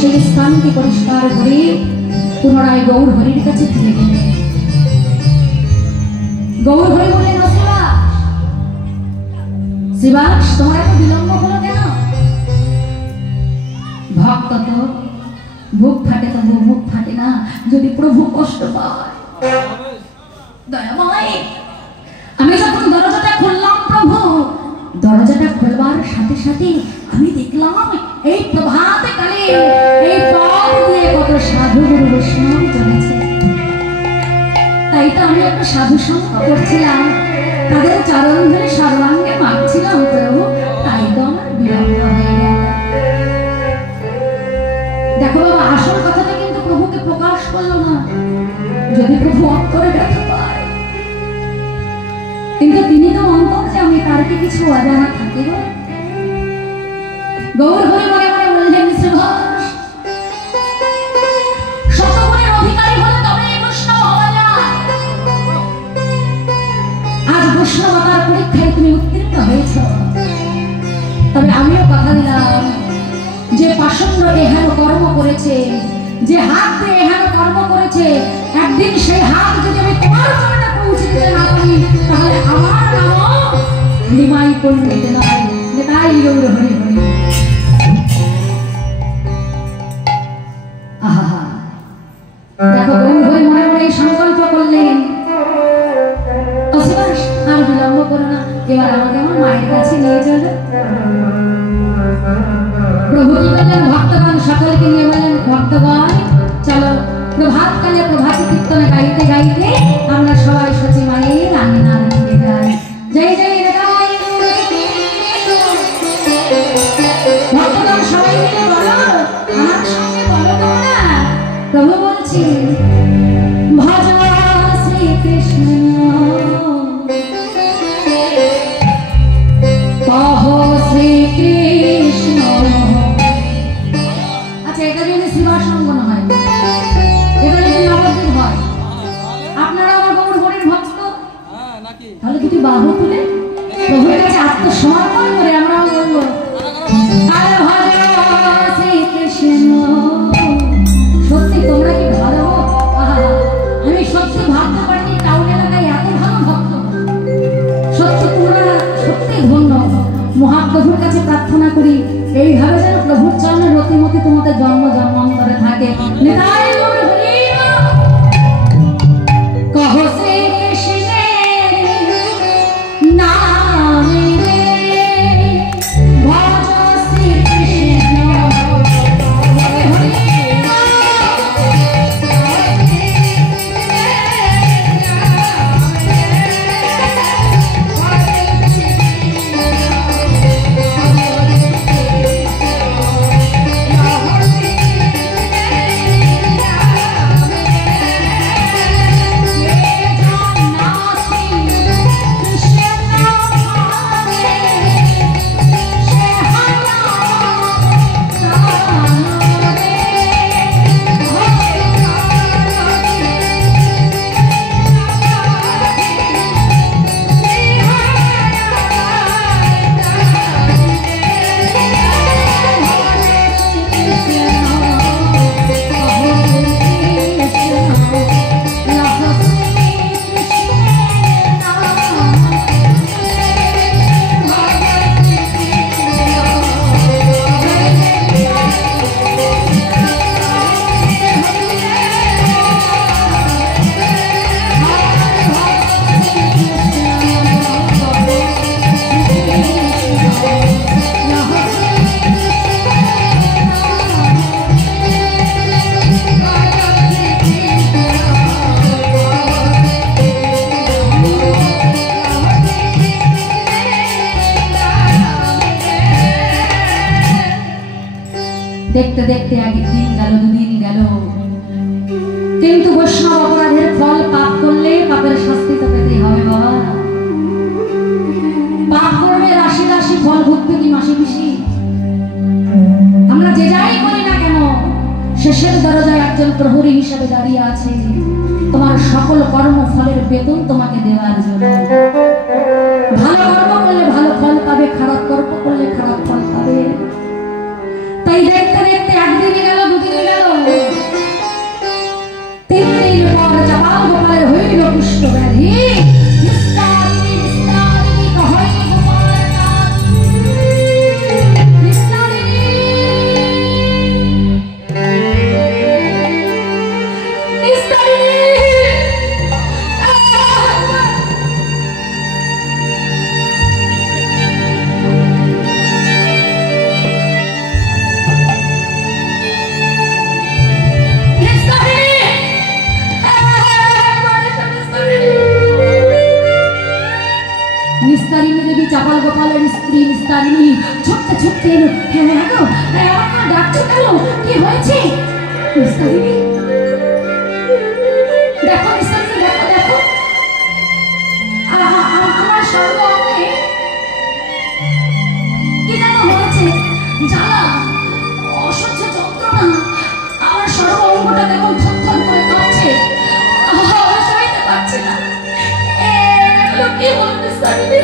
সেই স্থানকে পরিষ্কার করে পুনরায় গৌর হরির কাছে ফিরে গেলেন। গৌর হরি বললেন, শিবাস, তোমার এত বিলম্ব হলো কেন? ভক্ত তো বুক ফাটে, তবু মুখ ফাটে না যদি প্রভু কষ্ট পায়। দয়াময়, আমি যখন দরজাটা খুললাম প্রভু, দরজাটা খুলবার সাথে সাথে আমি দেখলাম এই প্রভাত কালে এই পথ দিয়ে কত সাধু গুরু বৈষ্ণব চলেছে। তাই তো আমি একটা সাধু সঙ্গ করছিলাম, তাদের চরণ ধরে সর্বাঙ্গে মাগছিলাম প্রভু, তাই তো আমার বিলম্ব হয়ে গেল। দেখো বাবা, আসল কথাটা কিন্তু প্রভুকে প্রকাশ করলো না, যদি প্রভু অন্তরে ব্যথা পায়। কিন্তু তিনি তো অন্তর যে আমি, তার কি কিছু অজানা থাকে গো? গৌর হরি মনে মনে বললেন, শ্রীভাস, শতগুণের অধিকারী হলে তবে বৈষ্ণব হওয়া যায়। আজ বৈষ্ণবতার পরীক্ষায় তুমি উত্তীর্ণ হয়েছ, তবে আমিও কথা দিলাম, যে পাষণ্ড এহেন কর্ম করেছে, যে হাত দিয়ে এহেন কর্ম করেছে, একদিন সেই হাত যদি আমি তোমার চরণে পৌঁছে দিতে না পারি, তাহলে আমার নাম নিমাই পণ্ডিত নয়, নেতাই গৌর হরি হরি। আহা, দেখো গৌর হরি মনে মনে সংকল্প করলেন, আর বিলম্ব করো না, এবার আমাকে আমার মায়ের কাছে নিয়ে চলো। প্রভু কি বললেন? ভক্তগণ সকলকে নিয়ে বললেন, ভক্তগণ চলো, প্রভাতকালে প্রভাত কীর্তন গাইতে গাইতে আমরা সবাই সচি মায়ের আঙিনার দিকে যাই। জয় জয় নিতাই। ভক্তগণ সবাই মিলে বলো, আমার সঙ্গে বলো তোমরা। প্রভু বলছি, ভজ শ্রীকৃষ্ণ কহ শ্রীকৃষ্ণ। আচ্ছা, এটা যদি শিবাসঙ্গন হয়, এটা যদি নবদ্বীপ হয়, আপনারা আমার গৌর হরির ভক্ত, তাহলে দুটি বাহু তুলে প্রভুর কাছে আত্মসমর্পণ করে আমরা বলবো, আরে ভজ শ্রীকৃষ্ণ। সত্যি তোমরা কি ভালো? আমি সত্যি ভাবতে পারিনি টাউন এলাকায় এত ভালো ভক্ত। সত্যি তোমরা সত্যি ধন্য। মহাপ্রভুর কাছে প্রার্থনা করি, এইভাবে যেন প্রভুর চরণে রতিমতি তোমাদের জন্ম জন্মান্তরে থাকে। নিতাই গৌর হরি। কহ শ্রীকৃষ্ণের নামে ভজ শ্রীকৃষ্ণ। দেখতে দেখতে একদিন গেল, দুদিন গেল, কিন্তু বৈষ্ণব অপরাধের ফল পাপ করলে পাপের শাস্তি তো পেতে হবে বাবা। পাপ করবে রাশি রাশি, ফল ভুগবে কি মাসি পিসি। আমরা যে যাই করি না কেন, শেষের দরজায় একজন প্রহরী হিসাবে দাঁড়িয়ে আছে, তোমার সকল কর্ম ফলের বেতন তোমাকে দেওয়ার জন্য। ভালো কর্ম করলে ভালো ফল পাবে, খারাপ কর্ম করলে খারাপ ফল পাবে। তাই দেখতে দেখতে একদিনে গেল, ছুটতে এলো। হ্যাঁ গো, আমার ডাকছো কেন? কি হয়েছে? নিস্তারিণী, দেখো নিস্তারিণী, দেখো দেখো, আমার সর্ব অঙ্গে কি যেন হয়েছে, জ্বালা, অসহ্য যন্ত্রণা, আমার সর্ব অঙ্গটা কেমন থরথর করে কাঁপছে, আমি সইতে পারছি না। কি বলুন নিস্তারিণী?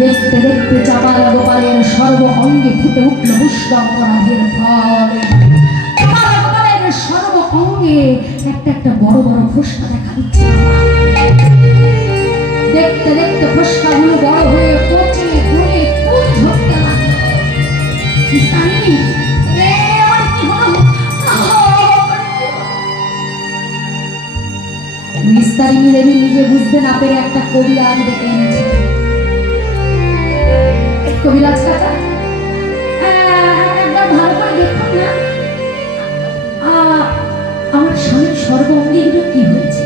দেখতে দেখতে চাপাল গোপালের সর্ব অঙ্গে ফুটে উঠল পুষ্পরাধের ফল। চাপাল গোপালের সর্ব অঙ্গে একটা একটা বড় বড় ফোসকা দেখা দিচ্ছে। দেখতে দেখতে ফোসকাগুলো বড় হয়ে পচে গলে ফুল ঝরতে লাগলো। নিস্তারিণী, আমার কি হলো? নিস্তারিণী দেবী নিজে বুঝতে না পেরে একটা কবিরাজ ডেকে এনেছে। কবিরাজ কাকা, একবার ভালো করে দেখুন না, আমার স্বামীর সর্ব অঙ্গে কি হয়েছে।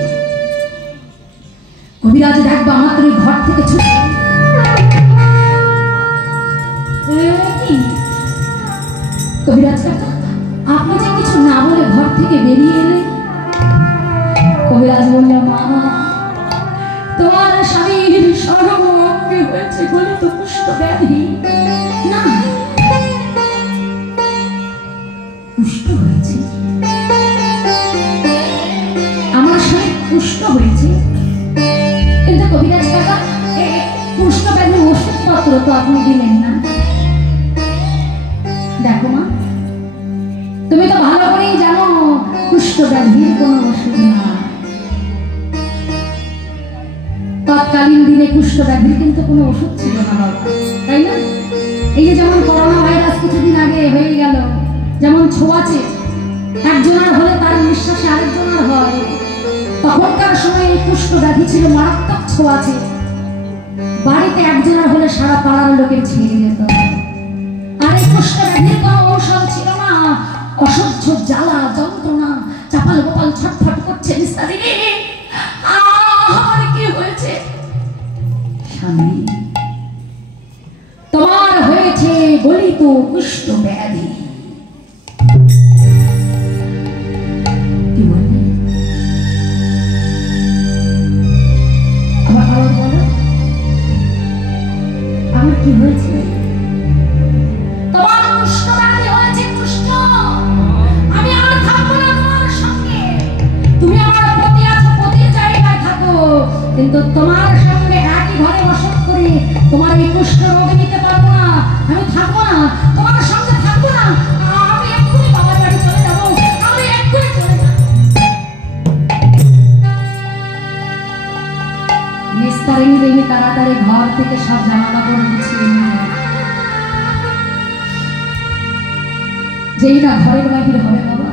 কবিরাজ দেখবা মাত্রই ঘর থেকে ছুটে, কবিরাজ কাকা, আপনি যে কিছু না বলে ঘর থেকে বেরিয়ে এলেন। কবিরাজ বলল, মা, তোমার স্বামীর সর্ব অঙ্গে হয়েছে গলিত কুষ্ঠ ব্যাধি। না, কুষ্ঠ হয়েছে, আমার স্বামী কুষ্ঠ হয়েছে, কিন্তু কবিরাজ কাকা কুষ্ঠ ব্যাধির ওষুধপত্র তো আপনি দিলেন না। দেখো মা, তুমি তো ভালো করেই জানো কুষ্ঠ ব্যাধির কোনো ওষুধ না। তৎকালীন দিনে কুষ্ঠ ব্যাধির কিন্তু কোনো ওষুধ ছিল না বাবা, তাই না? এই যে যেমন করোনা ভাইরাস কিছুদিন আগে হয়ে গেল, যেমন ছোঁয়াচে, একজনের হলে তার নিঃশ্বাসে আরেকজনের হয়, তখনকার সময় এই কুষ্ঠ ব্যাধি ছিল মারাত্মক ছোঁয়াচে। বাড়িতে একজনের হলে সারা পাড়ার লোকের ছেড়ে যেত। আর এই কুষ্ঠ ব্যাধির কোনো ঔষধ ছিল না, অসহ্য জ্বালা যন্ত্রণা, চাপাল গোপাল ছটফট করছে। নিস্তারিণী, আমার কি হয়েছে? স্বামী, তোমার হয়েছে গলিত কুষ্ঠ ব্যাধি। কি বলবে? আবার বলো, আমার কি হয়েছে? তোমার কুষ্ঠ ব্যাধি হয়েছে, কুষ্ঠ। আমি আর থাকবো না তোমার সঙ্গে। তুমি আমার পতি আছো, পতির জায়গায় থাকো, কিন্তু তোমার সঙ্গে একই ঘরে বসত করে তোমার এই কুষ্ঠ রোগ নিতে পারবো না। আমি থাকবো না, তোমার সঙ্গে থাকবো না। আমি এক্ষুনি বাবার বাড়ি চলে যাবো, আমি এক্ষুনি চলে যাবো। নিস্তারিণী দেবী তাড়াতাড়ি ঘর থেকে সব জামা কাপড় গুছিয়ে নিয়ে যেই না ঘরের বাহির হবে বাবা,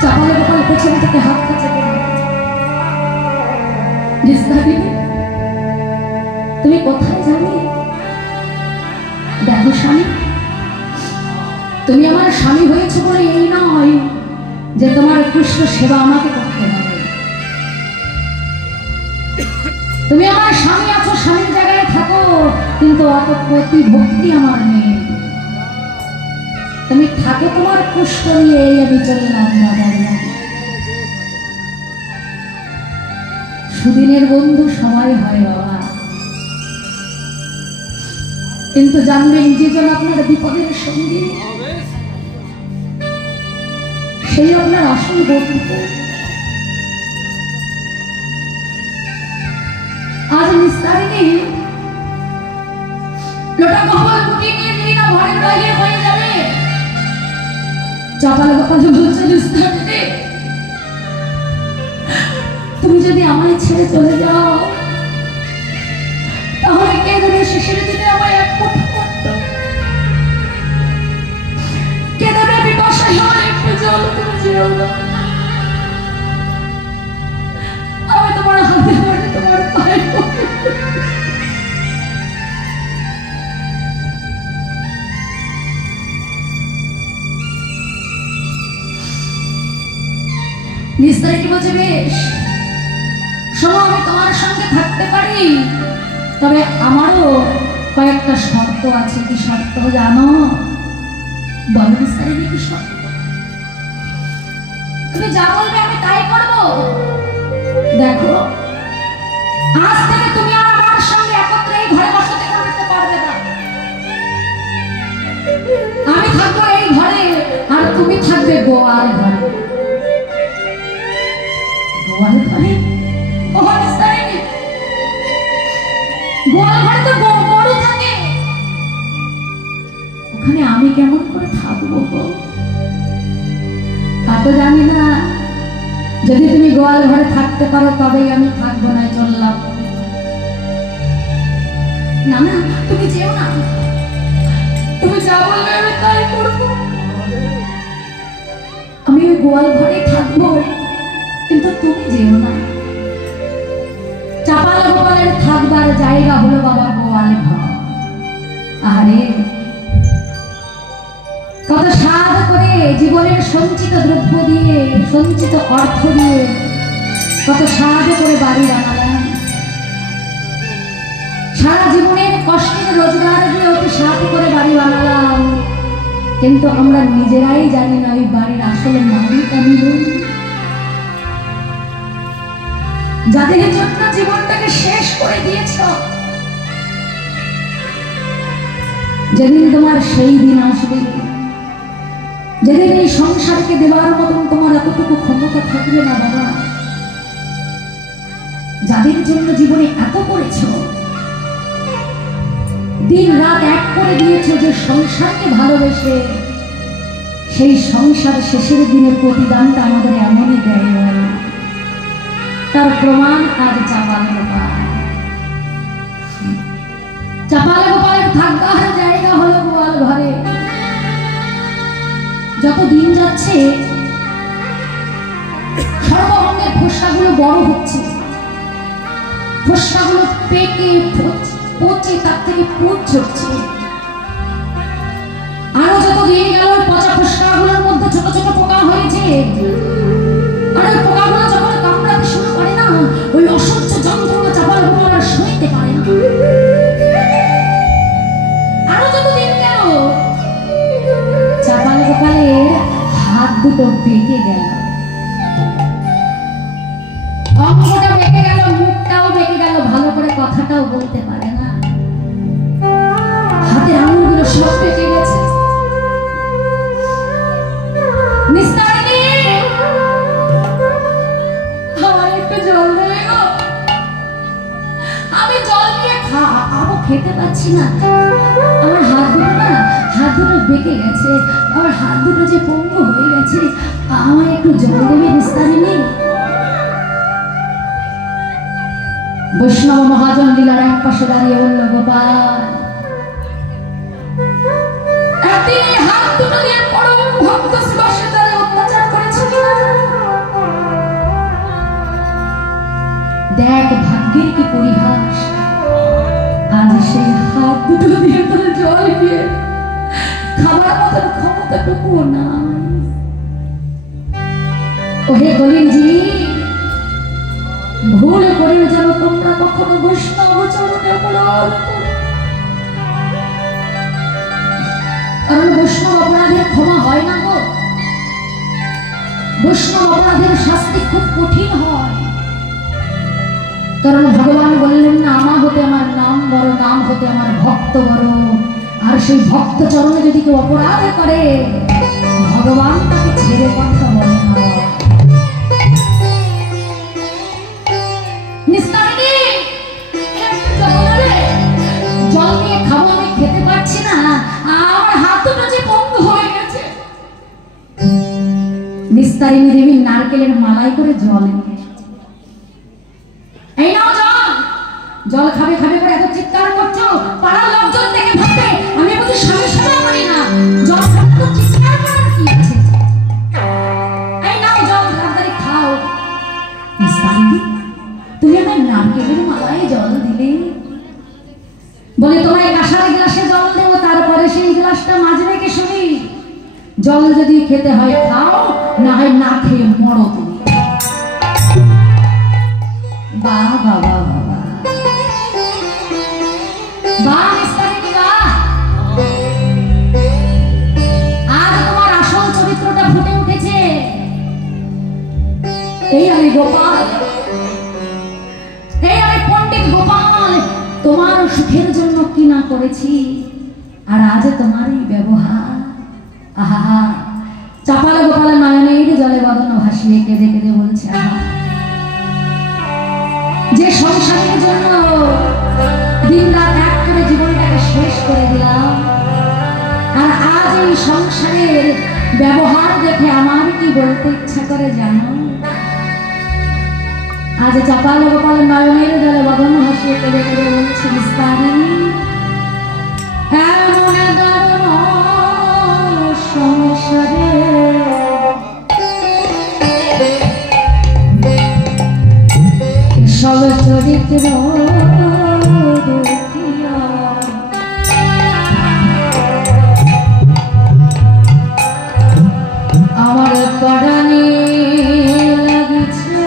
চাপাল গোপাল পেছন থেকে হাত কাছে নিস্তারিণী, তুমি কোথায় যাবে? দেখো স্বামী, তুমি আমার স্বামী হয়েছো বলে এই নয় যে তোমার কুষ্ঠ সেবা আমাকে করতে হবে। তুমি আমার স্বামী আছো, স্বামীর জায়গায় থাকো, কিন্তু অত প্রতি ভক্তি আমার নেই। তুমি থাকো তোমার কুষ্ঠ নিয়ে, এই আমি চললাম বাবার বাড়ি। সুদিনের বন্ধু সবাই হয় বাবা, কিন্তু জানবেন যেজন আপনার বিপদের সঙ্গী, সেই আপনার আসল বন্ধু। আজ নিস্তারিণী লোটা কপাল বুকে নিয়ে যেই না ঘরের বাইরে হয়ে যাবে, চাপাল গোপাল বলছে, নিস্তারিণী, তুমি যদি আমায় ছেড়ে চলে যাও, তাহলে কে দেবে শেষের দিনে আমায় এক মুঠো করত? কে দেবে বিপাশায় আমার একটু জল? তুমি যেও না, আমি তোমার হাতে ধরে তোমার পায়ে পড়ে। নিস্তারিণী বলছে, বেশ শোনো, আমি তোমার সঙ্গে থাকতে পারি, তবে আমারও কয়েকটা শর্ত আছে। কি শর্ত জানো? বলো বিস্তারিত কি শর্ত? তুমি যা বলবে আমি তাই করব। দেখো, আজ থেকে তুমি আর আমার সঙ্গে একত্রে এই ঘরে বসতে করতে পারবে না। আমি থাকবো এই ঘরে আর তুমি থাকবে গোয়াল ঘরে। গোয়াল ঘরে? গোয়াল ঘরে তো গরু থাকে, ওখানে আমি কেমন করে থাকবো? তা তো জানি না। যদি তুমি গোয়াল ঘরে থাকতে পারো তবেই আমি থাকবো, না চললাম। না না, তুমি যেও না। তুমি যা বলবে আমি তাই করবো। আমি ওই গোয়াল ঘরে থাকবো, কিন্তু তুমি যেও না। চাপাল গোপালের থাকবার জায়গা হলো বাবা গোয়াল ঘর। আরে কত সাধ করে জীবনের সঞ্চিত দ্রব্য দিয়ে, সঞ্চিত অর্থ দিয়ে কত সাধ করে বাড়ি বানালাম। সারা জীবনের কষ্টের রোজগার দিয়ে অতি সাধ করে বাড়ি বানালাম, কিন্তু আমরা নিজেরাই জানি না ওই বাড়ির আসলে মালিক আমি নই। যাদের জন্য জীবনটাকে শেষ করে দিয়েছ, যেদিন তোমার সেই দিন আসবে, যেদিন এই সংসারকে দেওয়ার মতন তোমার এতটুকু ক্ষমতা থাকবে না বাবা। যাদের জন্য জীবনে এত করেছ, দিন রাত এক করে দিয়েছ, যে সংসারকে ভালোবেসে, সেই সংসার শেষের দিনের প্রতিদানটা আমাদের এমনই দেয় না। তার প্রমাণ আজ চাপাল গোপাল। চাপাল গোপালের থাকবার জায়গা হলো গোয়াল ঘরে। যত দিন যাচ্ছে সর্বঙ্গের ফোসকাগুলো বড় হচ্ছে, ফোসকাগুলো পেকে পচে তার থেকে পুঁজ ঝরছে। আরো যত দিন গেল পচা ফোসকাগুলোর মধ্যে ছোট ছোট পোকা হয়েছে। আর ওই পোকাগুলো যখন কামড়াতে শুরু করে না, ওই অসহ্য যন্ত্রণা চাপাল গোপাল আর সইতে পারে না। আরো যত দিন গেল চাপাল গোপালের হাত দুটো বেঁকে গেল, অঙ্গটা বেঁকে গেল, মুখটাও বেঁকে গেল, ভালো করে কথাটাও বলতে পারে না। হাতের আঙুলগুলো সব বেঁকে গেছে। নিস্তারিণী, আমার একটু জল দেবে গো। আমি জল নিয়ে খাবো, খেতে পাচ্ছি না। আমার হাত দুটো বেঁকে গেছে, আমার হাত দুটো যে পঙ্গু হয়ে গেছে। আমায় একটু জল দেবে নিস্তারিণী? বৈষ্ণব মহাজন লীলার এক পাশে দাঁড়িয়ে বলল, গোপাল, একদিন এই হাত দুটো দিয়ে পরম ভক্ত শিবাসের দ্বারা অত্যাচার করেছিল। দেখ ভাগ্যের কি পরিহাস, আজ সেই হাত দুটো দিয়ে তোর জল দিয়ে খাবার মতন ক্ষমতাটুকু নাই। ওহে গলিনজি, ভুল করে যেন তোমরা কখনো বৈষ্ণব চরণে অপরাধ করো। কারণ বৈষ্ণব অপরাধের ক্ষমা হয় না গো। বৈষ্ণব অপরাধের শাস্তি খুব কঠিন হয়। কারণ ভগবান বললেন না, আমা হতে আমার নাম বড়, নাম হতে আমার ভক্ত বড়। আর সেই ভক্ত চরণে যদি কেউ অপরাধ করে, ভগবান তাকে ছেড়ে কথা বলে না। জল নিয়ে খাবো, আমি খেতে পারছি না, আমার হাত দুটো যে পঙ্গু হয়ে গেছে। নিস্তারিণী দেবী নারকেলের মালাই করে জল নিয়ে এসেছে। এই নাও জল। জল খাবে খাবে করে এত চিৎকার করছো, পাড়ার লোকজন দেখে ভাববে আমি বুঝি স্বামী সেবা করি না। জল খাবে তো চিৎকার করার কি আছে? এই নাও জল, তাড়াতাড়ি খাও। নিস্তারিণী, তুমি আমার নারকেলের মালায় জল দিলে, বলে তোমায় কাঁসার গ্লাসে জল দেবো, তারপরে সেই গ্লাসটা মাজবে কে শুনি? জল যদি খেতে হয় খাও, না হয় না খেয়ে মরো তুমি। বাবা বাবা, গোপাল, এই আমি পণ্ডিত গোপাল তোমার সুখের জন্য কি না করেছি, আর আজ তোমার এই ব্যবহার। আহা, চাপালে গোপালে নয়নের জলে বদন ভাসিয়ে কেঁদে কেঁদে বলছে, আহা, যে সংসারের জন্য দিন রাত এক করে জীবনটাকে শেষ করে দিলাম, আর আজ এই সংসারের ব্যবহার দেখে আমার কি বলতে ইচ্ছা করে জানো? আজ চাপাল গোপাল নয়নের জলে বদন হাসিয়ে কেঁদে কেঁদে বলছে, বিস্তারিণী এমন দারুণ সংসারে সব চরিত্র আমার পরাণে লাগিছে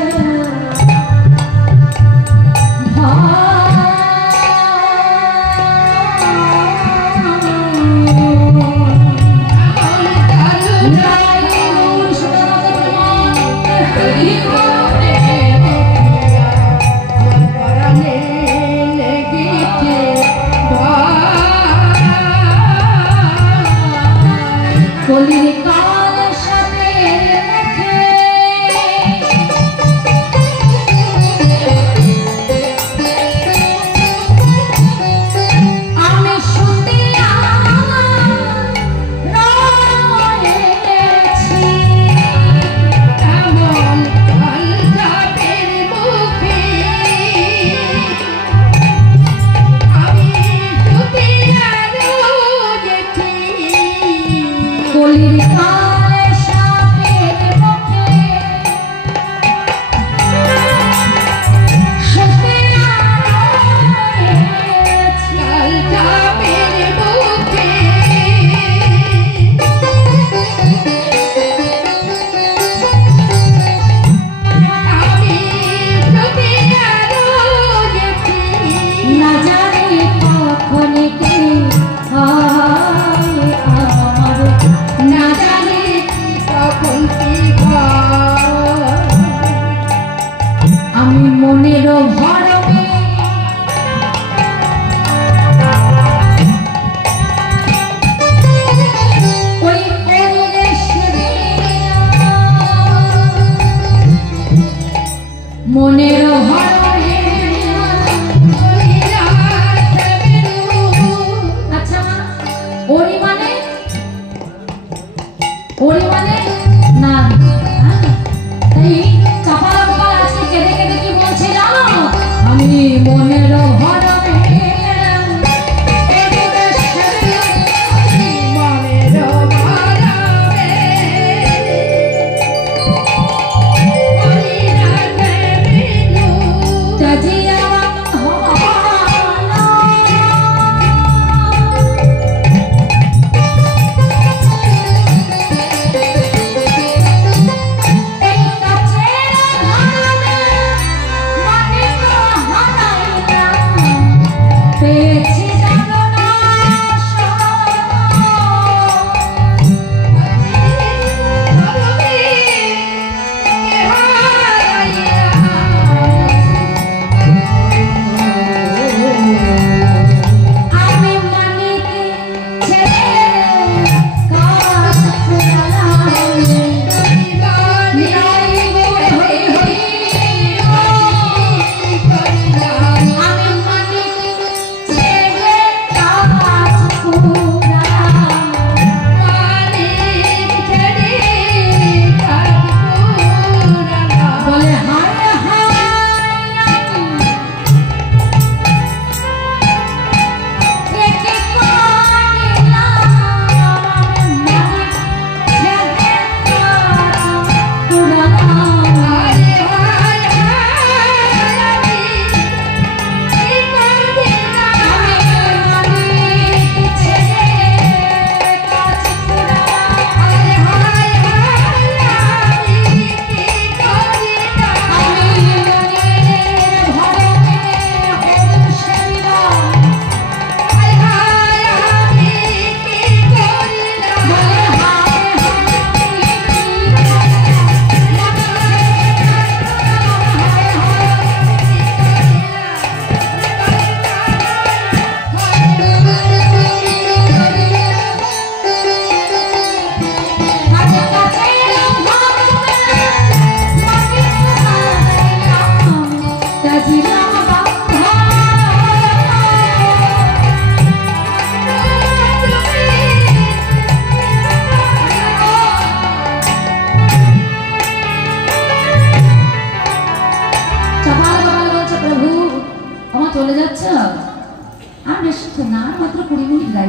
কলির কাল সাপের মুখে আমি শুনিয়া রয়েছি, এমন কাল সাপের মুখে আমি শুনিয়া রয়েছি। কলির কাল সাপের মুখে শুনিয়া রয়েছি, কাল সাপের মুখে আমি শুনিয়া রয়েছি। না জানি কখন কে আমার, না জানি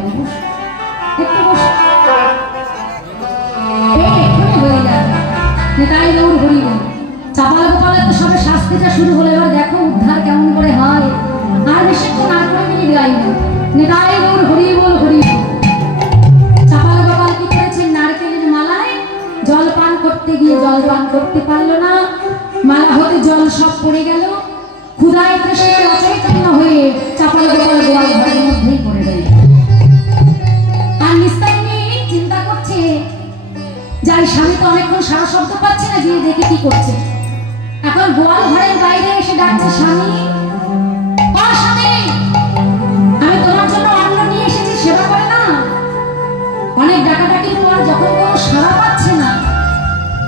যাবো, একটু বস, এক্ষুনি হয়ে যাবে। নিতাই গৌর হরি বল। চাপাল গোপালের তো সবে শাস্তিটা শুরু হলো, এবার দেখো উদ্ধার কেমন করে হয়। আর বেশিক্ষণ আর করে মিনিট গাইব। নিতাই গৌর হরি বল, হরি বল। চাপাল গোপাল কি করেছেন? নারকেলের মালায় জল পান করতে গিয়ে জল পান করতে পারলো না, মালা হতে জল সব পড়ে গেল। ক্ষুধায় তৃষ্ণায় অচৈতন্য হয়ে চাপাল গোপাল গোয়াল ঘরের মধ্যেই পড়ে রইল। আর নিস্তারিণী চিন্তা করছে, যাই স্বামী তো অনেকক্ষণ সারা শব্দ পাচ্ছে না, যে দেখে কি করছে। এখন গোয়াল ঘরের বাইরে এসে ডাকছে, স্বামী, ও স্বামী, আমি তোমার জন্য অন্ন নিয়ে এসেছি, সেবা করে না। অনেক ডাকাডাকির পর যখন কোনো সাড়া পাচ্ছে না,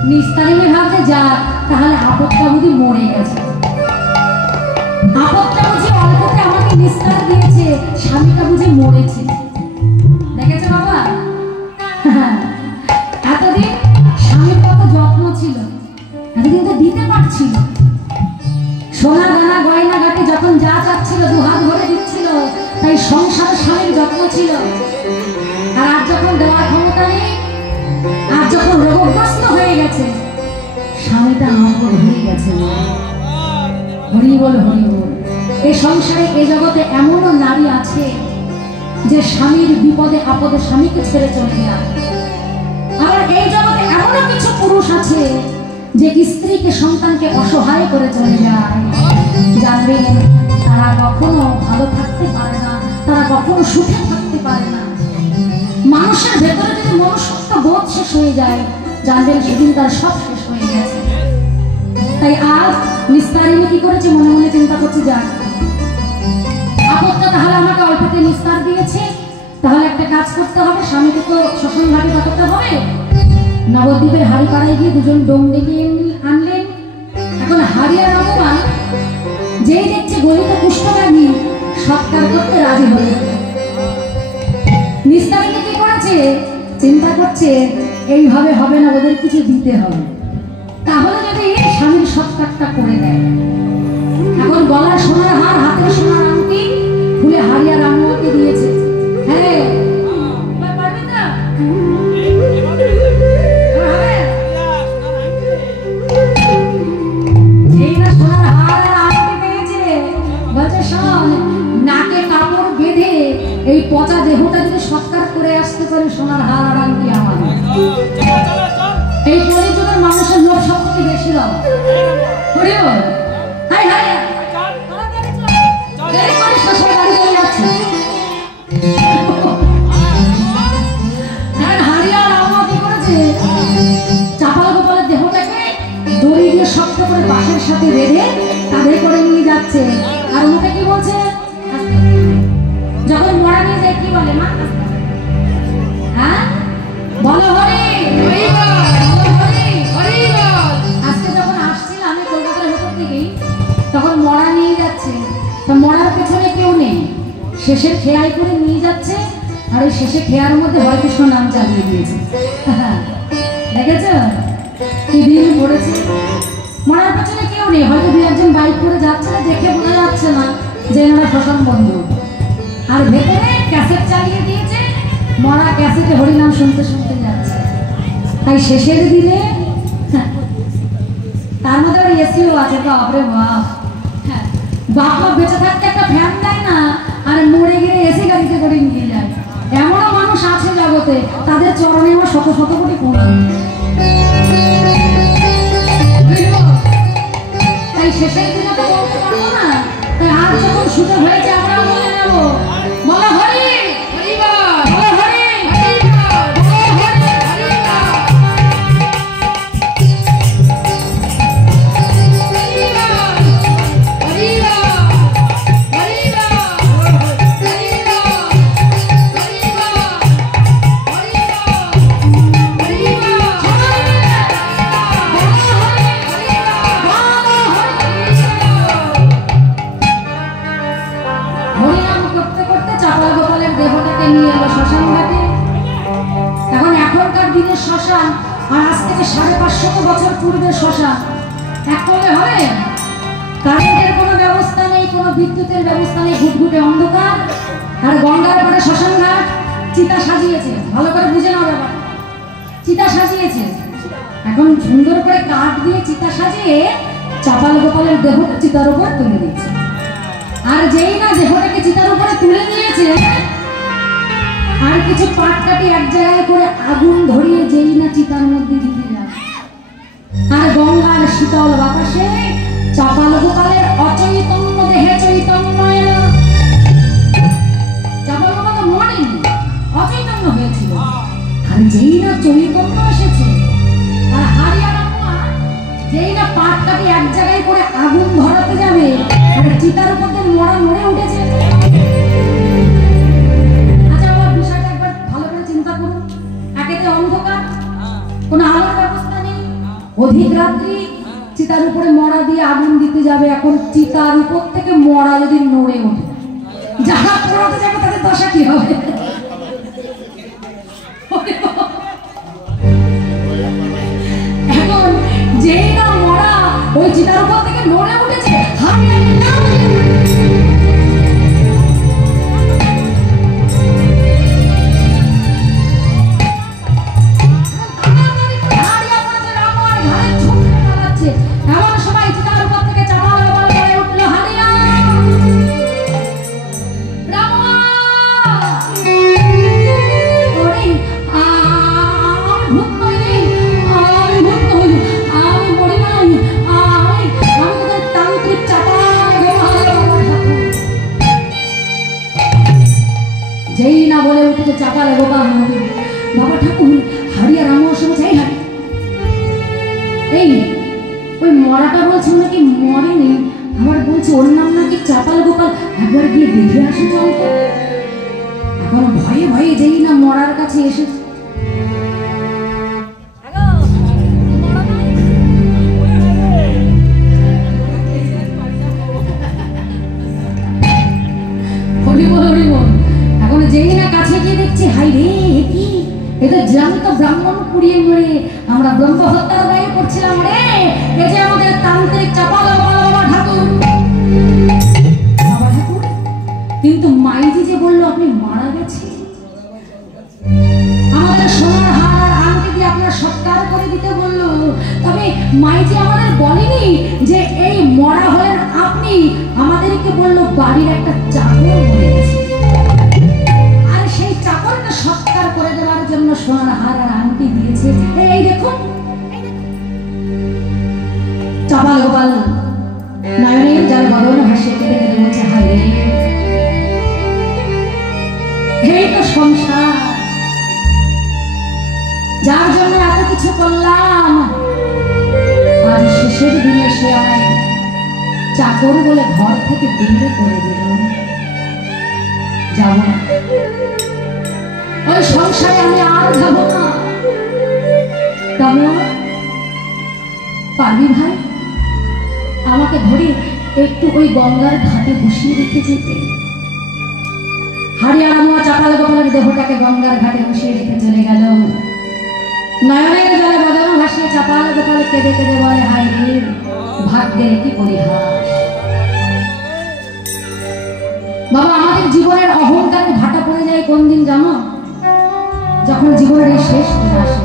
নিস্তারিণী ভাবতে যা, তাহলে আপদটা বুঝি মরে গেছে। আপদটা বুঝি অল্পতে আমাকে নিস্তার দিয়েছে, স্বামীটা বুঝি মরেছে। দেখেছো বাবা, এতদিন স্বামীর কত যত্ন ছিল, এতদিন তো দিতে পারছিল। সোনা দানা গয়না গাটি যখন যা চাচ্ছিল দুহাত ভরে দিচ্ছিল, তাই সংসারে স্বামীর যত্ন ছিল। আর আজ যখন দেওয়ার ক্ষমতা নেই, আজ যখন রোগগ্রস্ত হয়ে গেছে, স্বামীটা অমর হয়ে গেছে। হরি বল, হরি বল। এই সংসারে এই জগতে এমনও নারী আছে যে স্বামীর বিপদে আপদে স্বামীকে ছেড়ে চলে যায়। আবার এই জগতে এমনও কিছু পুরুষ আছে যে স্ত্রীকে সন্তানকে অসহায় করে চলে যায়। জানবেন তারা কখনো ভালো থাকতে পারে না, তারা কখনো সুখে থাকতে পারে না। মানুষের ভেতরে যদি মনুষ্যত্ব বোধ শেষ হয়ে যায়, জানবেন সেদিন তার সব শেষ হয়ে গেছে। তাই আজ নিস্তারিণী কি করেছে? মনে মনে চিন্তা করছে, যাক আপদটা তাহলে আমাকে অল্পতে নিস্তার দিয়েছে, তাহলে একটা কাজ করতে হবে, স্বামীকে তো শ্মশান ঘাটে পাঠাতে হবে। নবদ্বীপের হাড়িপাড়ায় গিয়ে দুজন ডোম ডেকে আনলেন। এখন হাড়িয়া রহমান যেই দেখছে গলিত কুষ্ঠব্যাধি, সৎকার করতে রাজি হয়ে। নিস্তারিণী কি করেছে? চিন্তা করছে এইভাবে হবে না, ওদের কিছু দিতে হবে, তাহলে যদি স্বামীর সৎকারটা করে দেয়। এখন গলার সোনার হার, হাতের সোনার আংটি খুলে হাড়িয়া রামকে দিয়েছে। হ্যাঁ, পারবে না? এই না সোনার হার আর আংটি পেয়েছে, বলছে শোন, নাকে কাপড় বেঁধে এই পচা দেহটা যদি সৎকার করে আসতে পারে, সোনার হার আর আংটি আমার। এই কলিযুগের মানুষের লোভ শক্তি বেশি দাও। হাই হাই, চাপাল গোপালের দেহটাকে দড়ি দিয়ে শক্ত করে বাঁশের সাথে বেঁধে কাঁধে করে নিয়ে যাচ্ছে। আর ওটা কি বলছে? যখন মরা নিয়ে যায় কি বলে মা? হ্যাঁ, বলো হরি। আজকে যখন আসছিলাম আমি কলকাতার ভেতর থেকেই, তখন মরা নিয়ে যাচ্ছে, তা মরার পেছনে কেউ নেই, শেষের খেয়াই করে নিয়ে যাচ্ছে। আর ওই শেষে খেয়ার মধ্যে হরেকৃষ্ণ নাম চালিয়ে দিয়েছে। দেখেছ কি দিন পড়েছে? মরার পেছনে কেউ নেই, হয়তো দু একজন বাইক করে যাচ্ছে, দেখে বোঝা যাচ্ছে না যে এনারা শ্মশান বন্ধু। আর ভেতরে ক্যাসেট চালিয়ে দিয়েছে, মরা ক্যাসেটে হরিনাম শুনতে শুনতে যাচ্ছে। তাই শেষের দিনে তার মধ্যে আবার এসিও আছে, বাপরে বাপ। হ্যাঁ, বাবা বেঁচে থাকতে একটা ফ্যান দেয় না, আর মরে গেলে এসি গাড়িতে করে নিয়ে যায়। এমনও মানুষ আছে জগতে, তাদের চরণে আমার শত শত কোটি প্রণাম। তাই শেষের দিনে তো বলতে পারবো না, তাই আর যখন সুযোগ হয়েছে আমরা বলে নেবো, বলো হরি, বলো হরি। শ্মশান আর আজ থেকে 550 বছর পূর্বের শ্মশান এক করলে হবে? কারেন্টের কোনো ব্যবস্থা নেই, কোনো বিদ্যুতের ব্যবস্থা নেই, ঘুটঘুটে অন্ধকার। আর গঙ্গার পাড়ে শ্মশান ঘাট, সাজিয়েছে, ভালো করে বুঝে নাও ব্যাপার। চিতা সাজিয়েছে, এখন সুন্দর করে কাঠ দিয়ে চিতা সাজিয়ে চাপাল গোপালের দেহটা চিতার উপর তুলে দিচ্ছে। আর যেই না দেহটাকে চিতার উপরে তুলে দিয়েছে, আর কিছু পাট কাটি এক জায়গায় করে আগুন ধরিয়ে যেই না চিতার মধ্যে দিতে যায়, আর গঙ্গার শীতল বাতাসে চাপাল গোপালের অচৈতন্য দেহে চৈতন্য এলো। চাপাল গোপাল তো মরেনি, অচৈতন্য হয়েছিল। আর যেই না চৈতন্য এসেছে, আর হারিয়ানা যেই না পাট কাটি এক জায়গায় করে আগুন ধরাতে যাবে, আর চিতার উপর মরা নড়ে উঠেছে। আচ্ছা বাবা, বিষয়টা একবার ভালো করে চিন্তা করুন। একেতে অন্ধকার, কোনো আলোর ব্যবস্থা নেই, অধিক রাত্রি, চিতার উপরে মরা দিয়ে আগুন দিতে যাবে। এখন চিতার উপর থেকে মরা যদি নড়ে ওঠে, যারা পড়াতে যাবে তাদের দশা কি হবে? এখন যেই না মরা ওই চিতার উপর থেকে নড়ে উঠেছে, এমন সময় চিতার উপর থেকে চাপাল গোপাল বলে উঠল, হারিয়া যেই না বলে উঠেছে চাপাল গোপাল, বাবা ঠাকুর হারিয়া রামার সঙ্গে যাই হারি। এই ওই মরাটা বলছে নাকি মরেনি, আবার বলছে ওর নাম নাকি চাপাল গোপাল, একবার গিয়ে দেখে আসে চল তো। এখন ভয়ে ভয়ে যেই না মরার কাছে এসেছে, এখন যেই না কাছে গিয়ে দেখছি, হাই রে কি এটা জ্যান্ত ব্রাহ্মণ পুড়িয়ে মরে আমরা ব্রহ্ম হত্যার দায়ে করছিলাম রে। এই যে আমাদের তান্ত্রিক চাপাল বাবা ঠাকুর, বাবা ঠাকুর। কিন্তু মাইজি যে বললো আপনি মারা গেছে, আমাদের সোনার হার আর আংটি দিয়ে আপনার সৎকার করে দিতে বললো। তবে মাইজি আমাদের বলেনি যে এই মরা হলেন আপনি, আমাদেরকে বললো বাড়ির একটা চাকর মরে গেছে, আর সেই চাকরকে সৎকার করে দেওয়ার জন্য সোনার হার আর আংটি দিয়েছে। এই দেখুন, চাপাল গোপাল নয়নের জল বদল হাসে কেঁদে কেঁদে বলছে, হায় রে এই তো সংসার, যার জন্য এত কিছু করলাম, আজ শেষের দিনে সে আমায় চাকর বলে ঘর থেকে বের করে দিল। যাব না, ওই সংসারে আমি আর যাব না। কেমন পারবি ভাই, আমাকে ধরে একটু ওই গঙ্গার ঘাটে বসিয়ে রেখে যেতে। হারিয়ানা চাপাল গোপালের দেহটাকে গঙ্গার ঘাটে বসিয়ে রেখে চলে গেল। নয়নের জলে বদন ভাসিয়ে চাপাল গোপাল কেঁদে কেঁদে বলে, হায় রে ভাগ্যের কি পরিহাস। বাবা, আমাদের জীবনের অহংকার ভাটা পড়ে যায় কোন দিন জানো? যখন জীবনের এই শেষ দিন আসে।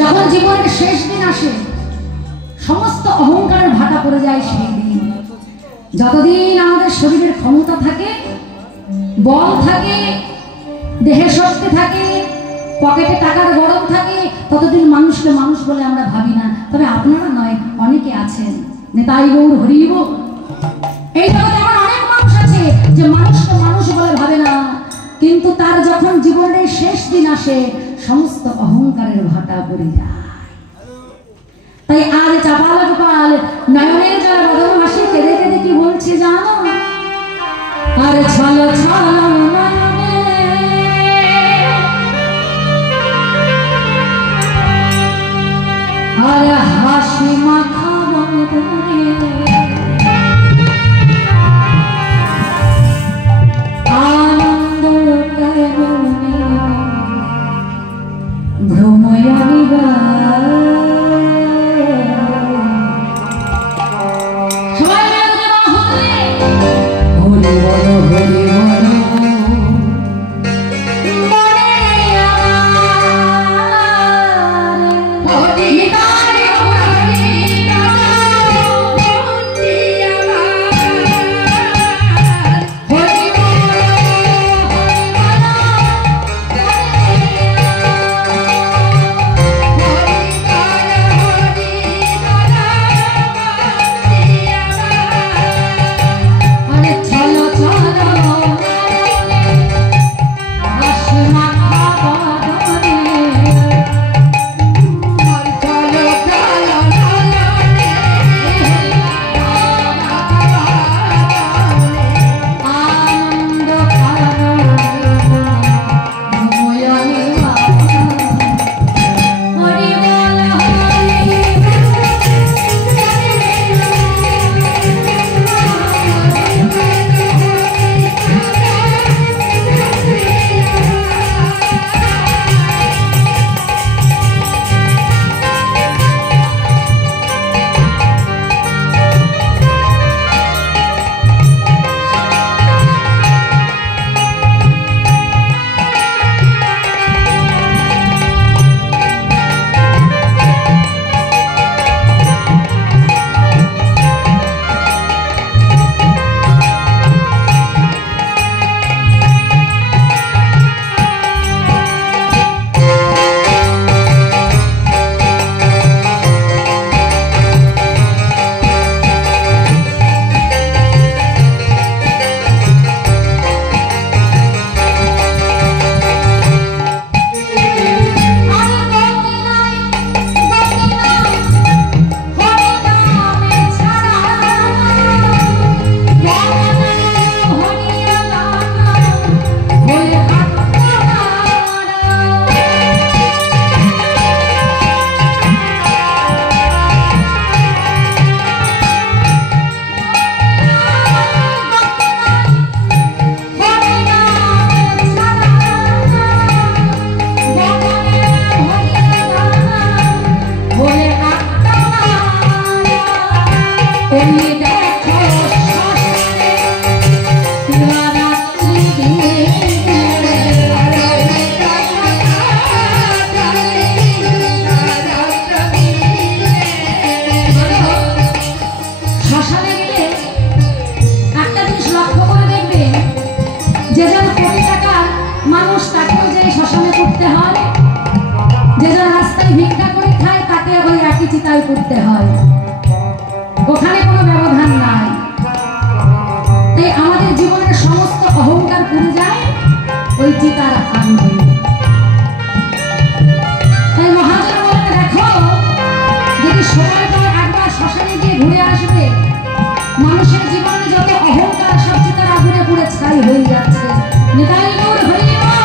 যখন জীবনের শেষ দিন আসে, সমস্ত অহংকারের ভাটা পড়ে যায় সেই দিন। যতদিন আমাদের শরীরের ক্ষমতা থাকে, বল থাকে, দেহে শক্তি থাকে, পকেটে টাকার গরম থাকে, ততদিন মানুষকে মানুষ বলে আমরা ভাবি না। তবে আপনারা নয়, অনেকে আছেন, নেতাই গৌর হরিব, এই জগতে এমন অনেক মানুষ আছে যে মানুষকে মানুষ বলে ভাবে না, কিন্তু তার যখন জীবনের শেষ দিন আসে, সমস্ত অহংকারের ভাটা পড়ে যায়। তাই আজ চাপাল গোপাল নয়নের জলে বদন ভাসিয়ে কেঁদে কেঁদে কি বলছে জানো? আর ছলো ছলো নয়নে আর হাসি মাখা বদনে আনন্দ করুণে ভ্রময়ানিবা। সবাই মিলে হরি বল হরি বল। ওই টিকার আনবে। তাই মহাজন বলতে দেখো যদি সময় পায় একবার শ্মশানে গিয়ে ঘুরে আসবে, মানুষের জীবনে যত অহংকার সব চিতার আগুনে পুড়ে ছাই হয়ে যাচ্ছে। নিতাই গৌর হরি বল।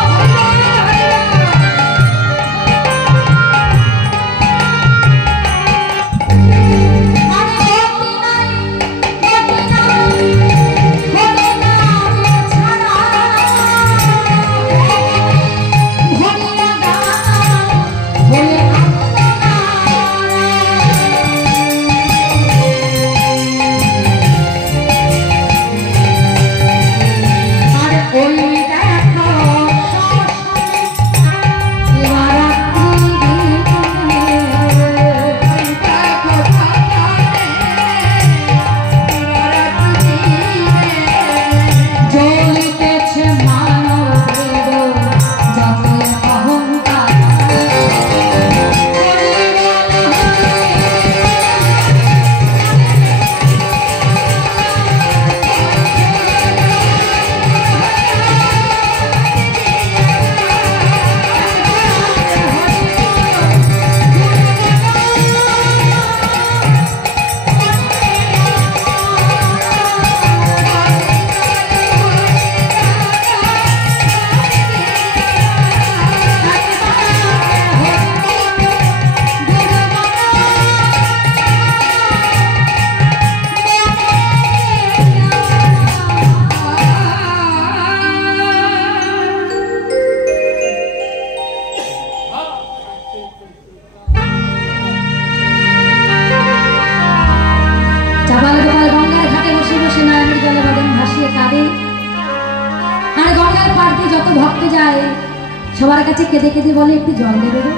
সবার কাছে কেঁদে কেঁদে বলে একটু জল দেবে গো,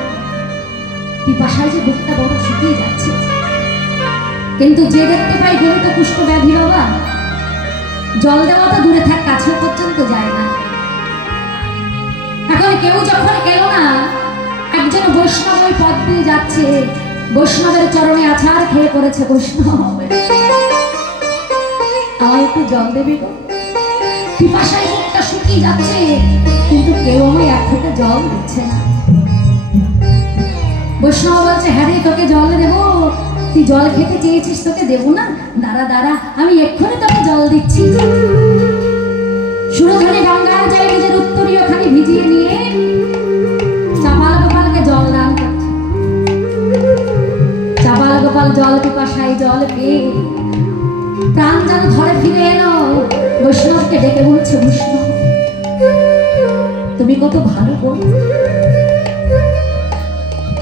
পিপাসায় যে বুকটা বড় শুকিয়ে যাচ্ছে। কিন্তু যে দেখতে পাই গরিত কুষ্ঠ ব্যাধি বাবা, জল দেওয়া তো দূরে থাক, কাছেও পর্যন্ত যায় না। এখন কেউ যখন এলো না, একজন বৈষ্ণব ওই পথ দিয়ে যাচ্ছে, বৈষ্ণবের চরণে আছাড় খেয়ে পড়েছে। বৈষ্ণব আমায় একটু জল দেবে গো, পিপাসায় বুকটা শুকিয়ে যাচ্ছে, কিন্তু কেউ আমায় এক ফোঁটা জল দিচ্ছে না। বৈষ্ণব বলছে হ্যাঁ রে, তোকে জল দেবো, তুই জল খেতে চেয়েছিস, তোকে দেবো না, দাঁড়া দাঁড়া আমি এক্ষুনি তোকে জল দিচ্ছি। সুরধনী গঙ্গার জলে নিজের উত্তরীয় খানি ভিজিয়ে নিয়ে চাপাল গোপালকে জল দান করছে। চাপাল গোপাল জল পিপাসায় জল পেয়ে প্রাণ যেন ধরে ফিরে এলো। বৈষ্ণবকে ডেকে বলছে, বৈষ্ণব তুমি কত ভালো গো,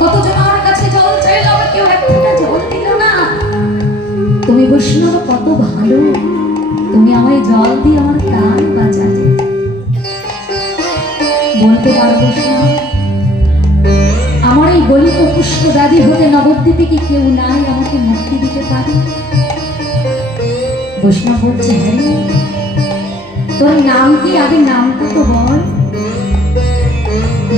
কতজন আমার কাছে জল চাইলো, আমার কেউ একটা জল দিল না। তুমি বৈষ্ণব কত ভালো, তুমি আমায় জল দিয়ে আমার প্রাণ বাঁচালে। বলতে পারো বৈষ্ণব আমার এই গলিত কুষ্ঠ ব্যাধি হতে নবদ্বীপে কি কেউ নাই আমাকে মুক্তি দিতে পারে? বৈষ্ণব বলছে হ্যাঁ, তোর নাম কি, আগে নামটা তো বল।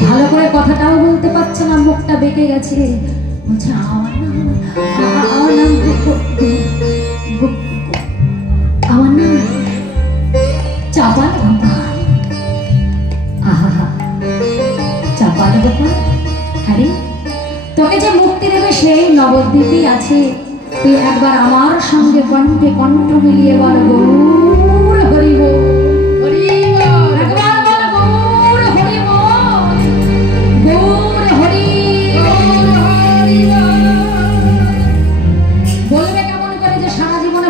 ভালো করে কথাটাও বলতে পারছে না, মুখটা বেঁকে গেছে। বলছে আমার নাম চাপাল গোপাল। আহা চাপাল গোপাল, আরে তোকে যে মুক্তি দেবে সেই নবদ্বীপেই আছে, তুই একবার আমার সঙ্গে কণ্ঠে কণ্ঠ মিলিয়ে বল গৌর হরি বল।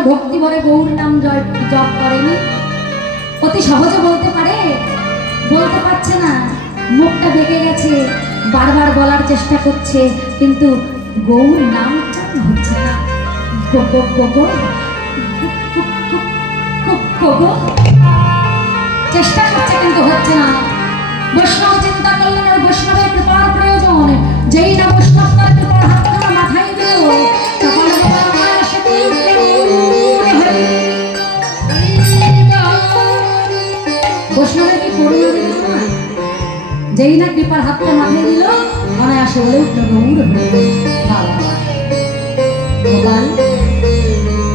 ভক্তি ভরে গৌর নাম জপ করেনি, অতি সহজে বলতে পারে, বলতে পারছে না, মুখটা বেঁকে গেছে, বারবার বলার চেষ্টা করছে, কিন্তু গৌর নাম উচ্চারণ হচ্ছে না। চেষ্টা করছে কিন্তু হচ্ছে না। বৈষ্ণব চিন্তা করলেন আর বৈষ্ণবের কৃপার প্রয়োজন, যেই না বৈষ্ণব তার কৃপার হাতখানা মাথায় দিল, বৈষ্ণবের কি করুণা দিল না, যেই না কৃপার হাতটা মাথায় দিল, অনায়াসে বলে উঠল গৌর গোপাল,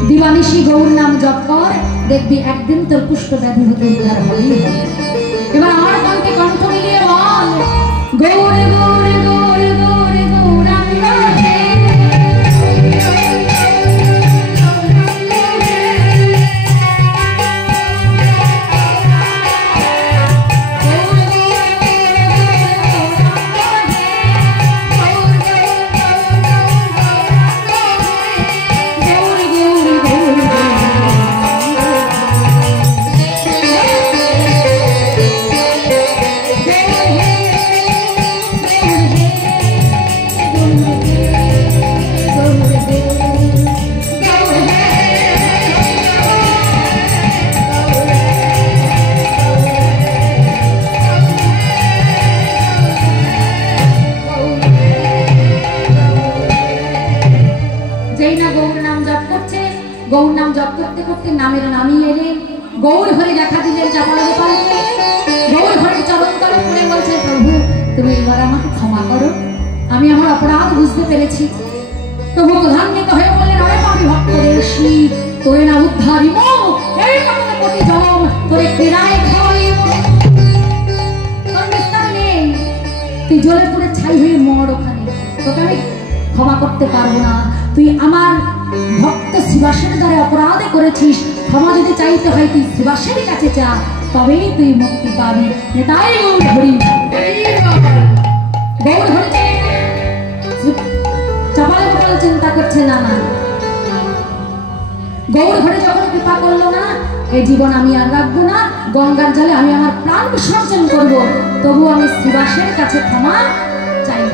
দিবানিশি গৌর নাম জপ কর, দেখবি একদিন তোর কুষ্ঠ ব্যাধি হতে উদ্ধার হলেই হবে। এবার আমার কণ্ঠে কণ্ঠ গৌর হরি দেখা দিলেন চাপাল গোপালকে। গৌর হরির চরণ তলে পড়ে বলছে, প্রভু তুমি এবার আমাকে ক্ষমা করো, আমি আমার অপরাধ বুঝতে পেরেছি। প্রভু ক্রধান্বিত হয়ে বললেন, আরে পাপী ভক্ত দেশী, তোরে না উদ্ধারিব, এই রকমের কোটি জনম তোরে ক্রীড়ায় খাওয়াইব, তোর নিস্তার নেই, তুই জলে পুড়ে ছাই হয়ে মর ওখানে, তোকে আমি ক্ষমা করতে পারবো না। তুই আমার ভক্ত শিবাসের দ্বারা অপরাধ করেছিস, ক্ষমা যদি চাইতে হয় তুই শিবাসের কাছে যা, তবেই তুই মুক্তি পাবি। তাই গৌর হরি গৌর হরি চাপাল গোপাল চিন্তা করছে, না না, গৌর হরি যখন কৃপা করলো না, এই জীবন আমি আর রাখবো না, গঙ্গার জলে আমি আমার প্রাণ বিসর্জন করবো, তবু আমি শিবাসের কাছে ক্ষমা চাইব।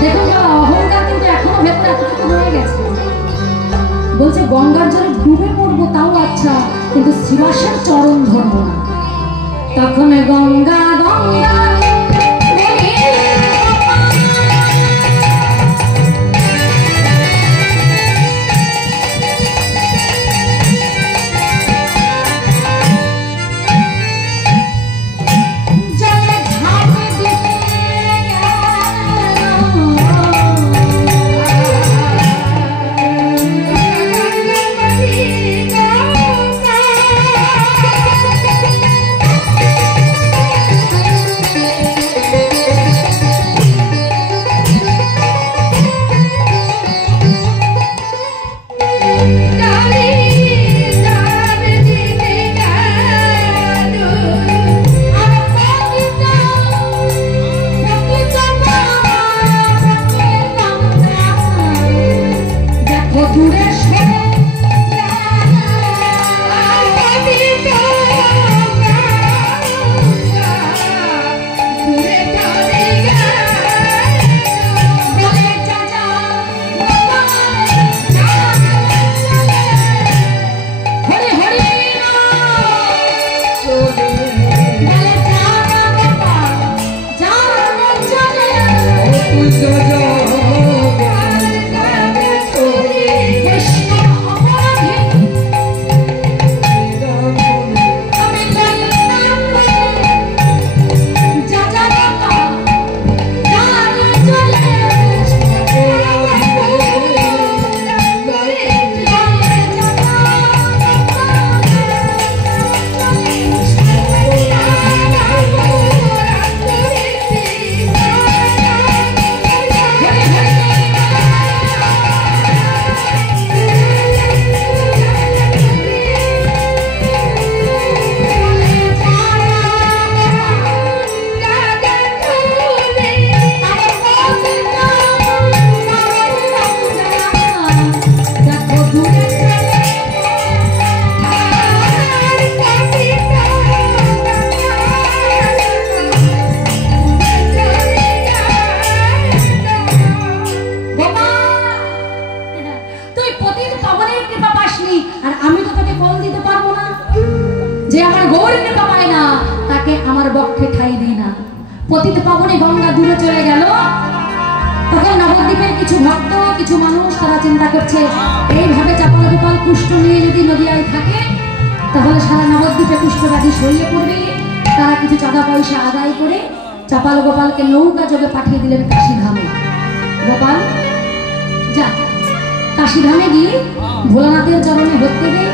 দেখুন বাবা, অহংকার কিন্তু এখনো ভেতরে এতটুকু রয়ে গেছে। বলছে গঙ্গার জলে ডুবে মরবো তাও আচ্ছা, কিন্তু শিবাসের চরণ ধরবো না। তখন গঙ্গা গঙ্গা পতিত পাবনে গঙ্গা দূরে চলে গেল। তখন নবদ্বীপের কিছু ভক্ত, কিছু মানুষ তারা চিন্তা করছে, এইভাবে চাপাল গোপাল কুষ্ঠ নিয়ে যদি নদিয়ায় থাকে তাহলে সারা নবদ্বীপে কুষ্ঠব্যাধি ছড়িয়ে পড়বে। তারা কিছু চাঁদা পয়সা আদায় করে চাপাল গোপালকে নৌকা যোগে পাঠিয়ে দিলেন কাশীধামে। গোপাল যা, কাশীধামে গিয়ে ভোলানাথের চরণে ভক্তি দে।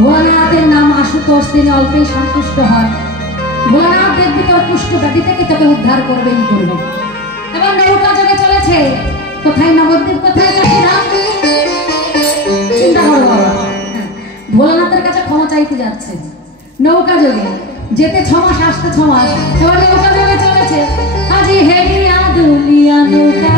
ভোলানাথের নাম আশুতোষ, তিনি অল্পেই সন্তুষ্ট হয়। ভোলানাথ দেখবি তোর কুষ্ঠব্যাধি থেকে তোকে উদ্ধার করবেই করবে। এবার নৌকা যোগে চলেছে, কোথায় নবদ্বীপ, কোথায় কাশীধাম। চিন্তা করো বাবা, ভোলানাথের কাছে ক্ষমা চাইতে যাচ্ছে নৌকা যোগে, যেতে 6 মাস আসতে 6 মাস। এবার নৌকা যোগে চলেছে, আজি হেরিয়া দুলিয়া নৌকা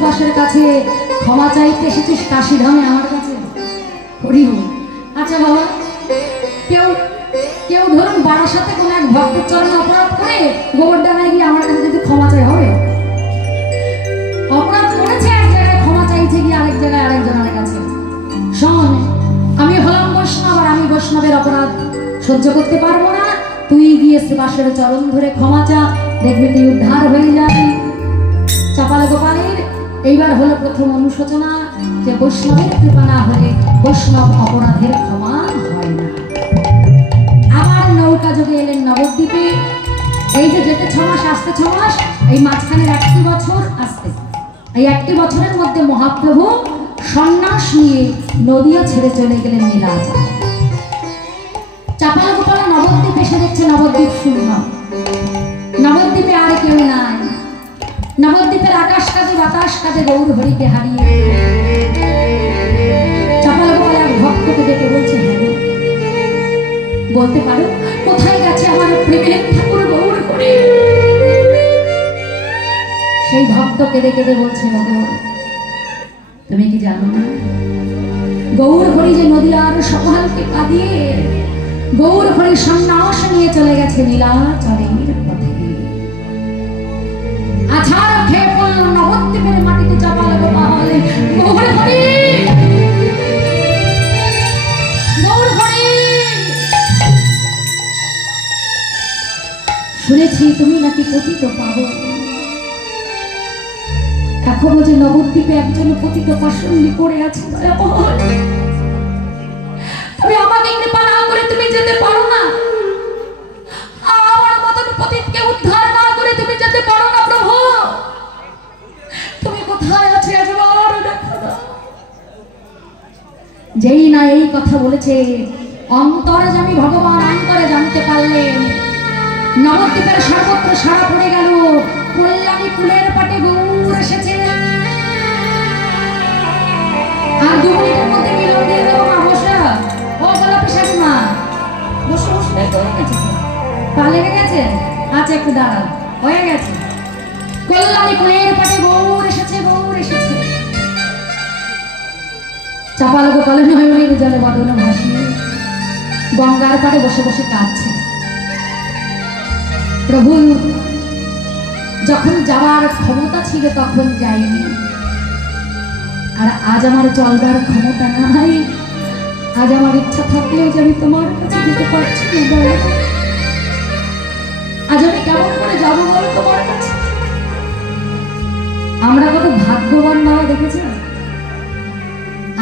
সুবাসের কাছে ক্ষমা চাইতে এসেছিস কাশি ধামে আমার কাছে? হরি বল। আচ্ছা বাবা, কেউ কেউ ধরুন বারাসাতে কোনো এক ভক্তের চরণে অপরাধ করে গোবরডাঙ্গায় গিয়ে আমার কাছে যদি ক্ষমা চাই হবে? অপরাধ করেছে এক জায়গায়, ক্ষমা চাইছে গিয়ে আরেক জায়গায় আরেকজনের কাছে। শোন, আমি হলাম বৈষ্ণব আর আমি বৈষ্ণবের অপরাধ সহ্য করতে পারবো না। তুই গিয়ে সুবাসের চরণ ধরে ক্ষমা চা, দেখবি তুই উদ্ধার হয়ে যাবি। চাপাল গোপালের এইবার হলো প্রথম অনুশোচনা যে বৈষ্ণবের কৃপা না হলে বৈষ্ণব অপরাধের ক্ষমা হয় না। আবার নৌকা যোগে এলেন নবদ্বীপে। এই যে যেতে 6 মাস আসতে 6 মাস, এই মাঝখানের 1টি বছর আসতে, এই 1টি বছরের মধ্যে মহাপ্রভু সন্ন্যাস নিয়ে নদীও ছেড়ে চলে গেলেন নীলাচলে। চাপাল গোপাল নবদ্বীপ এসে দেখছে নবদ্বীপ শূন্য, নবদ্বীপে আর কেউ নাই। নবদ্বীপের আকাশ কাজে বাতাস কাজে গৌর হরিকে হারিয়ে চাপাল গোপাল এক ভক্তকে ডেকে বলছে, হ্যাঁ বলতে পারো কোথায় গেছে আমার প্রেমের ঠাকুর গৌর হরি? সেই ভক্ত কেঁদে কেঁদে বলছে, তুমি কি জানো না গৌর হরি যে নদীয়ার সকলকে কাঁদিয়ে গৌর হরি সন্ন্যাস নিয়ে চলে গেছে নীলাচলের পথে। আছাড় খেয়ে পড়ল নবদ্বীপের মাটিতে চাপাল গোপাল। গৌর হরি, গৌর হরি, শুনেছি তুমি নাকি পতিত পাবো। এখনো যে নবদ্বীপে একজন পতিত পাষণ্ডী পড়ে আছে, তুমি আমাকে কৃপা না করে তুমি যেতে পারো না। আমার মতন পতিতকে উদ্ধার না করে তুমি যেতে পারো না প্রভু। তুমি কোথায় আছো একবার দেখো না। যেই না এই কথা বলেছে, অন্তর্যামী ভগবান অন্তরে জানতে পারলেন। নবদ্বীপের সর্বত্র সারা পড়ে গেল, কল্যাণী কুলের পাটে গৌর এসেছে। আর 2 মিনিটের মধ্যে মিলন দিয়ে দেবো মা। বসে ও গোলাপি শাড়ি মা, বসে বসে হয়ে গেছে, পা লেগে গেছে। আচ্ছা একটু দাঁড়াও, হয়ে গেছে। কল্যাণী কুলের পাটে গৌর এসেছে, গৌর এসেছে। চাপাল গোপাল নয়নের জলে বদন ভাসিয়ে গঙ্গার পাড়ে বসে বসে কাঁদছে। প্রভু যখন যাওয়ার ক্ষমতা ছিল তখন যাইনি, আর আজ আমার চলবার ক্ষমতা নাই। আজ আমার ইচ্ছা থাকলেও যে আমি তোমার কাছে যেতে পারছি না। আজ আমি কেমন করে যাবো বলো তোমার কাছে? আমরা কত ভাগ্যবান বাবা, দেখেছেন?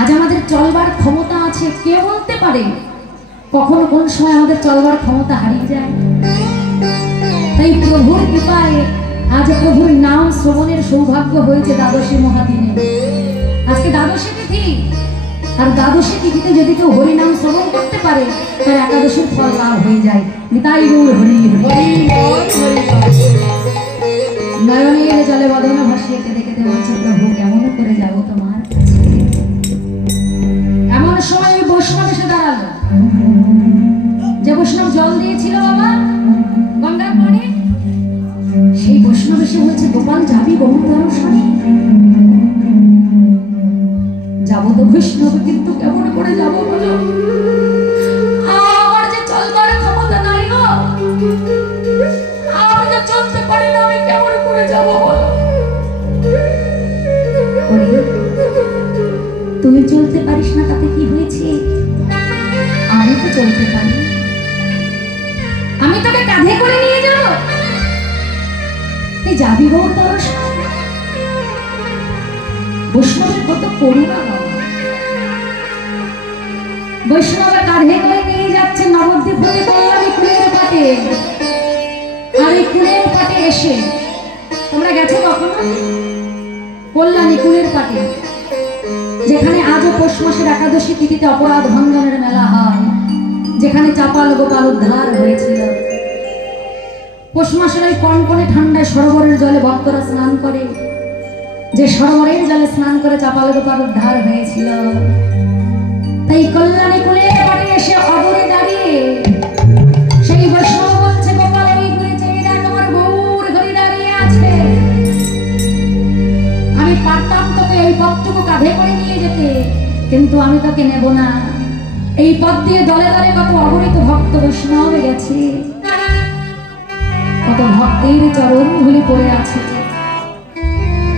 আজ আমাদের চলবার ক্ষমতা আছে, কে বলতে পারে কখনো কোন সময় আমাদের চলবার ক্ষমতা হারিয়ে যায়। তাই প্রভুর কৃপায় আজ প্রভুর নাম শ্রবণের সৌভাগ্য হয়েছে দ্বাদশী মহাদিনে। আজকে দ্বাদশী তিথি, আর দ্বাদশী তিথিতে যদি কেউ হরি নাম শ্রবণ করতে পারে তার একাদশীর ফল লাভ হয়ে যায়। নিতাই গৌর হরি হরি। নয়নের জলে বদন ভাসিয়ে কেঁদে কেঁদে বলছে, প্রভু কেমন করে যাব তোমার কাছে? এমন সময় ওই বৈষ্ণব এসে দাঁড়ালো, যে বৈষ্ণব জল দিয়েছিল বাবা গঙ্গার পাড়ে। সেই বৈষ্ণব এসে বলছে, গোপাল যাবি গৌর দর্শনে? যাবো তো বৈষ্ণব, কিন্তু কেমন করে যাবো বলো? আমার যে চলবার ক্ষমতা নাই গো, আমি তো চলতে পারি না, আমি কেমন করে যাবো বলো? তুই চলতে পারিস না তাতে কি হয়েছে? আমি তো চলতে পারি, আমি তোকে কাঁধে করে নিয়ে যাব। তুই যাবি গৌর দর্শন? বৈষ্ণবের কত করুণা বাবা। বৈষ্ণবের কাঁধে করে নিয়ে যাচ্ছে নবদ্বীপ হতে কল্যাণী কুলের পাটে। আর এই কুলের পাটে এসে তোমরা গেছো কখনো? কল্যাণী কুলের পাটে, যেখানে আজও পৌষ মাসের একাদশী তিথিতে অপরাধ ভঞ্জনের মেলা হয়, যেখানে চাপাল গোপাল উদ্ধার হয়েছিল। পৌষ মাসের ওই কনকনে ঠান্ডায় সরোবরের জলে ভক্তরা স্নান করে, যে সরোবরের জলে স্নান করে চাপাল গোপাল উদ্ধার হয়েছিল। তাই কল্যাণী কুলের পাড়ে এসে অদূরে দাঁড়িয়ে সেই বৈষ্ণব বলছে, গোপাল এই ঘুরে চেয়ে দেখ, আমার গৌর হরি দাঁড়িয়ে আছে। আমি পারতাম তোকে এই পথটুকু কাঁধে করে নিয়ে যেতে, কিন্তু আমি তোকে নেব না। এই পথ দিয়ে দলে দলে কত অগণিত ভক্ত বৈষ্ণব গেছে, কত ভক্তের চরণ ধুলি পড়ে আছে।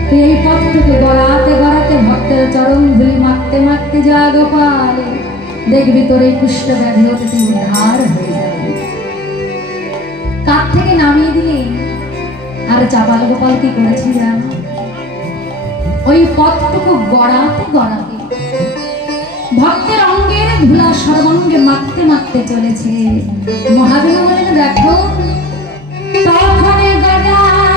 তুই এই পথটুকু গড়াতে গড়াতে ভক্তের চরণ ধুলি মারতে মারতে যা গোপাল, দেখবি তোর এই কুষ্ঠ ব্যাধি হতে তুই উদ্ধার হয়ে যাবে। কাঠ থেকে নামিয়ে দিলে আর চাপাল গোপাল কি করেছিল জানো? ওই পথটুকু গড়াতে গড়াতে ভক্তের অঙ্গের ধুলা সর্বাঙ্গে মারতে মারতে চলেছে। মহাজন বলেন দেখো তখনে গড়ায়